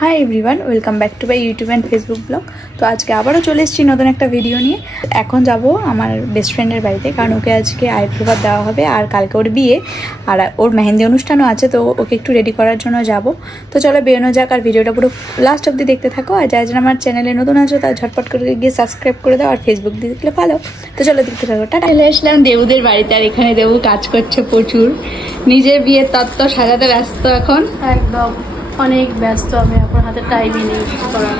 High everyone welcome back to my YouTube and Facebook blog. तो आज के आबारो चले एसेछि नतुन एकटा भिडियो निये। एखन जाबो आमार बेस्ट फ्रेंडेर बाड़ीते, कारण ओके आजके आईब्रो देওয়া হবে আর কালকে ওর বিয়ে আর ওর মেহেন্দি অনুষ্ঠানও আছে, তো ওকে একটু রেডি করার জন্য যাব। তো চলো বেরোনো যাক আর ভিডিওটা পুরো লাস্ট অবধি দেখতে থাকো। আর যারা যারা আমার চ্যানেলে নতুন আছো তারা ঝটপট করে গিয়ে সাবস্ক্রাইব করে দাও আর ফেসবুক দিয়ে দেখলে ফলো। তো চলো দেখতে থাকো। টাটা। চলে আসলাম দেবুদের বাড়িতে আর এখানে দেবু কাজ করছে প্রচুর, নিজের বিয়ের তত্ত্ব সাজাতে ব্যস্ত এখন। একদম অনেক ব্যস্ত, আমি এখন হাতে টাইমই নেই করার।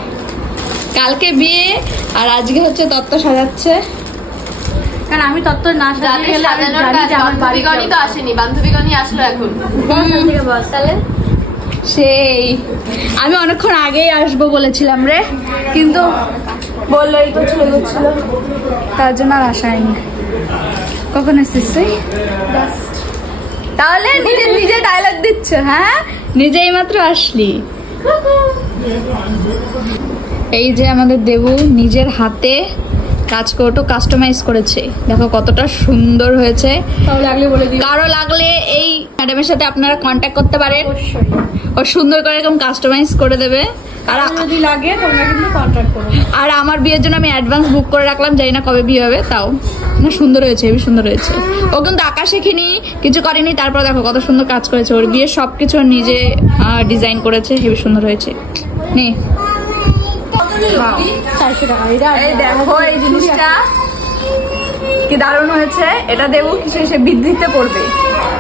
কালকে বিয়ে আর আজকে হচ্ছে তত্ত্ব সাজাচ্ছে, কারণ আমি তত্ত্ব না সাজাতে গেলে আমি জানি যে আমার বাড়িগণই তো আসেনি, বান্ধবীগণই আসলো এখন। তাহলে সেই আমি অনেকক্ষণ আগেই আসবো বলেছিলাম রে, কিন্তু বললো এই তো চলে গেছিল, তার জন্য আর আসা হয়নি। কখন এসছিস তুই? তাহলে নিজে নিজে ডায়লগ দিচ্ছ? হ্যাঁ, নিজেই মাত্র আসলি। এই যে আমাদের দেবু নিজের হাতে কাজকৌটো কাস্টমাইজ করেছে, দেখো কতটা সুন্দর হয়েছে। কারো লাগলে এই ম্যাডামের সাথে আপনারা কন্ট্যাক্ট করতে পারেন, ও সুন্দর করে এরকম কাস্টমাইজ করে দেবে। আর যদি লাগে তোমরা কিন্তু কন্ট্যাক্ট করো। আর আমার বিয়ের জন্য আমি অ্যাডভান্স বুক করে রাখলাম, জানি না কবে বিয়ে হবে, তাও না সুন্দর হয়েছে, হেবি সুন্দর হয়েছে। ও কিন্তু আঁকা শেখেনি, কিছু করেনি, তারপর দেখো কত সুন্দর কাজ করেছে। ওর বিয়ে সবকিছু নিজে ডিজাইন করেছে, হেবি সুন্দর হয়েছে। নে দেখো এই জিনিসটা কি দারুণ হয়েছে, এটা দেবো কিছু এসে বৃদ্ধিতে পড়বে।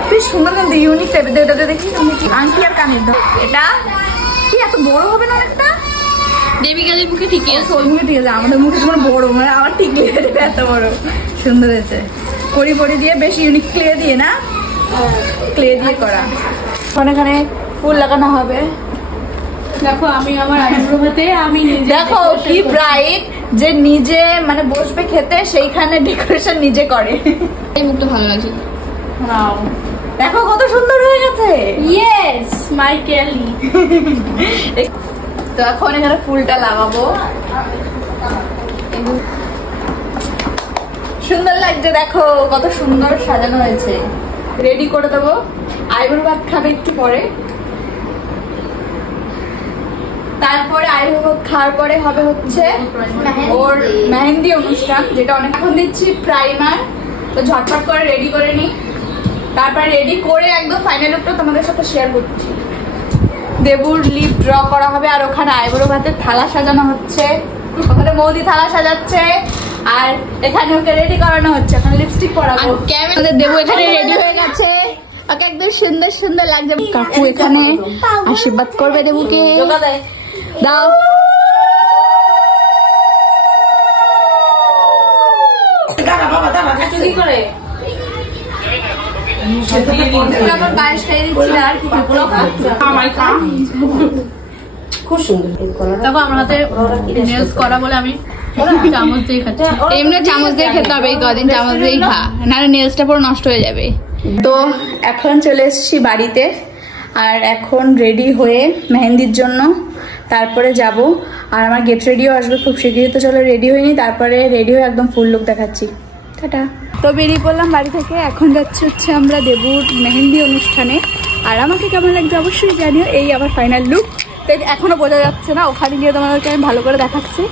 তুই সুন্দর কিন্তু ইউনিক টাইপের, ওটাতে দেখি আংটি আর কানের দাও। এটা কি এত বড় হবে না? একটা দেবিকালের মুখে ঠিকই আছে, ওর মুখে ঠিক আছে, আমাদের মুখে তোমার বড়, মানে আমার ঠিক এত বড় সুন্দর হয়েছে। কড়ি পড়ি দিয়ে বেশ ইউনিক ক্লে দিয়ে, না ক্লে দিয়ে করা। এখানে ফুল লাগানো হবে। দেখো আমি আমার আইব্রোতে আমি দেখো কি ব্রাইট, যে নিজে মানে বসবে খেতে সেইখানে ডেকোরেশন নিজে করে। এই মুখটা ভালো লাগছে, দেখো কত সুন্দর হয়ে গেছে। ইয়েস মাই কেলি। তো এখন এখানে ফুলটা লাগাবো, সুন্দর লাগছে। দেখো কত সুন্দর সাজানো হয়েছে। রেডি করে দেবো, আইব্রো ভাত খাবে একটু পরে, তারপরে আইব্রো খাওয়ার পরে হবে হচ্ছে ওর মেহেন্দি অনুষ্ঠান, যেটা অনেক। এখন দিচ্ছি প্রাইমার, তো ঝটপট করে রেডি করে নি, তারপরে রেডি করে একদম ফাইনাল লুকটা তোমাদের সাথে শেয়ার করছি। দেবুর লিপ ড্র করা হবে আর ওখানে আইব্রো ভাতের থালা সাজানো হচ্ছে, ওখানে মৌদি থালা সাজাচ্ছে আর এখানে ওকে রেডি করানো হচ্ছে। এখন লিপস্টিক পরাবো। আমাদের দেবু এখানে রেডি হয়ে গেছে, ওকে একদম সুন্দর সুন্দর লাগছে। কাকু এখানে আশীর্বাদ করবে দেবুকে, দাও। খুব সুন্দর। দেখো আমার হাতে নেলস করা বলে আমি চামচ দিয়ে খাচ্ছি। এমনি চামচ দিয়ে খেতে হবে, এই কদিন চামচ দিয়েই খা, নাহলে নেলসটা পুরো নষ্ট হয়ে যাবে। তো এখন চলে এসেছি বাড়িতে আর এখন রেডি হয়ে মেহেন্দির জন্য তারপরে যাব। আর আমার গেট রেডিও আসবে খুব শীঘ্রই, তো চলো রেডি হয়নি, তারপরে রেডি হয়ে একদম ফুল লুক দেখাচ্ছি। টাটা। তো বেরিয়ে পড়লাম বাড়ি থেকে, এখন যাচ্ছি হচ্ছে আমরা দেবুর মেহেন্দি অনুষ্ঠানে। আর আমাকে কেমন লাগছে অবশ্যই জানিও। এই আমার ফাইনাল লুক, তো এখনো বোঝা যাচ্ছে না, ওখানে গিয়ে তোমাদেরকে আমি ভালো করে দেখাচ্ছি।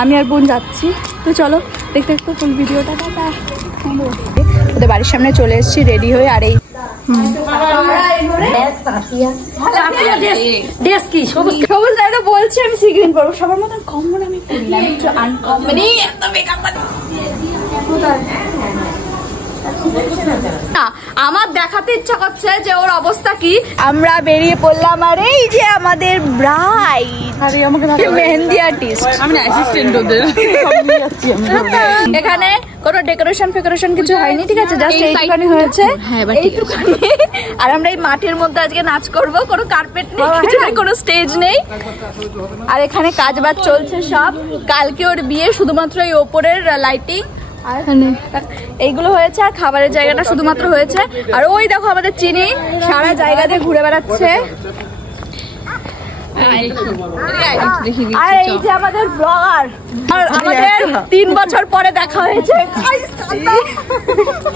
আমি আর বোন যাচ্ছি, তো চলো দেখতে দেখতে ফুল ভিডিওটা। টাটা। ওদের বাড়ির সামনে চলে এসেছি রেডি হয়ে। আর এই বলছি আমি সিগ্রিন পরবো, সবার মতন কমন আমি করি না, একটু আনকমন। আমার দেখাতে ইচ্ছা করছে যে ওর অবস্থা কি। আমরা বেরিয়ে পড়লাম আর এই যে আমাদের ব্রাইড মেহেন্দি আর্টিস্ট, আমি অ্যাসিস্ট্যান্ট ওদের। এখানে কোনো ডেকোরেশন ফেকোরেশন কিছু হয়নি, ঠিক আছে, জাস্ট এইটুখানি হয়েছে। আর আমরা এই মাটির মধ্যে আজকে নাচ করবো, কোনো কার্পেট নেই, কিছু নেই, কোনো স্টেজ নেই। আর এখানে কাজ বাজ চলছে সব। কালকে ওর বিয়ে, শুধুমাত্র এই ওপরের লাইটিং এইগুলো হয়েছে আর খাবারের জায়গাটা শুধুমাত্র হয়েছে। আর ওই দেখো আমাদের চিনি সারা জায়গা দিয়ে ঘুরে বেড়াচ্ছে। আর এই যে আমাদের ব্লগার, আর আমাদের 3 বছর পরে দেখা হয়েছে,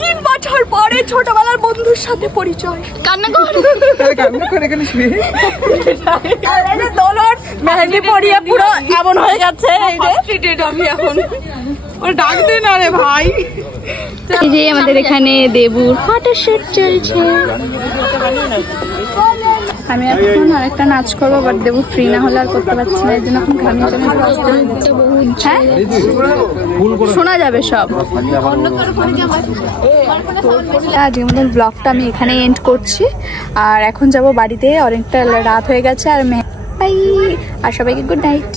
3 বছর পরে ছোটবেলার বন্ধুর সাথে পরিচয়। কান্না করে মেহেন্দি পরিয়ে পুরো এমন হয়ে গেছে আমি এখন ডাক দে না রে ভাই। এই যে আমাদের এখানে দেবুর ফটোশুট চলছে। আমি এখন আরেকটা নাচ করবো, বাট দেবু ফ্রি না হলে আর করতে পারছি না, এই জন্য এখন ঘামিয়ে হ্যাঁ শোনা যাবে সব। আজকের মতন ব্লগটা আমি এখানে এন্ড করছি, আর এখন যাব বাড়িতে, অনেকটা রাত হয়ে গেছে। আর বাই, আর সবাইকে গুড নাইট।